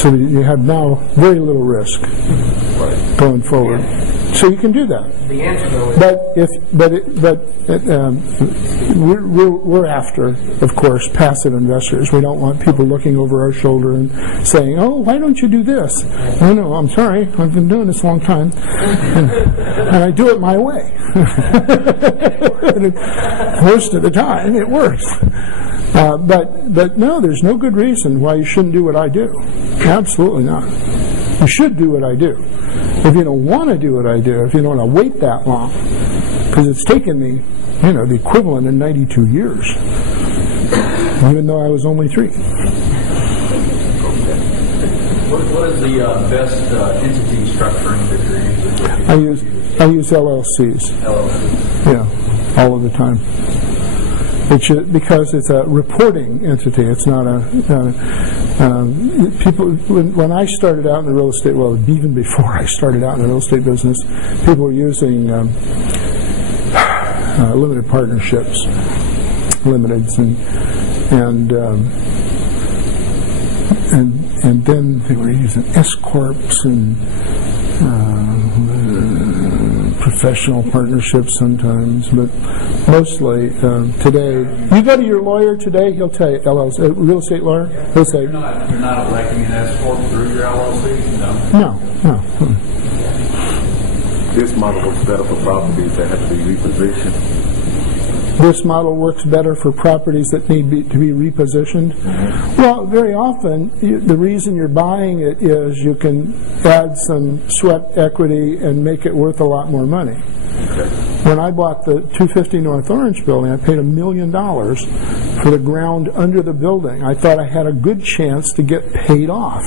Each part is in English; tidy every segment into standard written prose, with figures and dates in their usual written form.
So you have now very little risk going forward. So you can do that. The answer though is we're after, of course, passive investors. We don't want people looking over our shoulder and saying, "Oh, why don't you do this?" No, I'm sorry. I've been doing this a long time, and I do it my way. Most of the time, it works. But no, there's no good reason why you shouldn't do what I do. Absolutely not. You should do what I do. If you don't want to do what I do, if you don't want to wait that long, because it's taken me, the equivalent of 92 years, even though I was only 3. What is the best entity structuring that you're using? I use LLCs. LLCs. Yeah, all of the time. Because it's a reporting entity. It's not people. When I started out in the real estate, well, even before I started out in the real estate business, people were using limited partnerships, limiteds, and then they were using S corps and professional partnerships sometimes, but mostly today. You go to your lawyer today, he'll tell you, LLC, real estate lawyer, he'll say, You're not electing an S corp through your LLC? No. This model works better for properties that have to be repositioned. This model works better for properties that need to be repositioned. Mm-hmm. Well, very often, the reason you're buying it is you can add some sweat equity and make it worth a lot more money. Okay. When I bought the 250 North Orange building, I paid $1 million for the ground under the building. I thought I had a good chance to get paid off.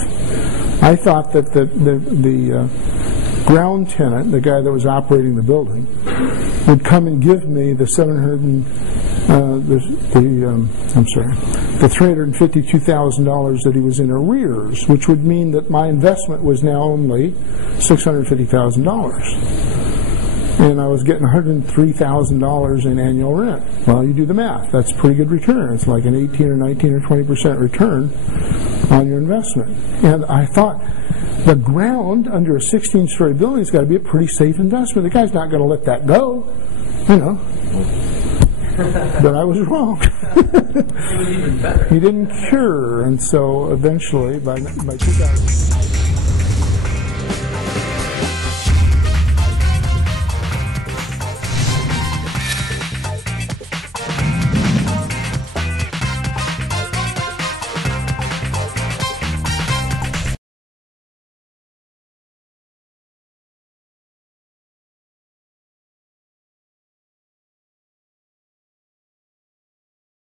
I thought that the ground tenant, the guy that was operating the building, would come and give me the $352,000 that he was in arrears, which would mean that my investment was now only $650,000. And I was getting $103,000 in annual rent. Well, you do the math. That's a pretty good return. It's like an 18 or 19 or 20% return on your investment. And I thought, the ground under a 16-story building has got to be a pretty safe investment. The guy's not going to let that go, But I was wrong. It was even better. He didn't cure, and so eventually, by 2000.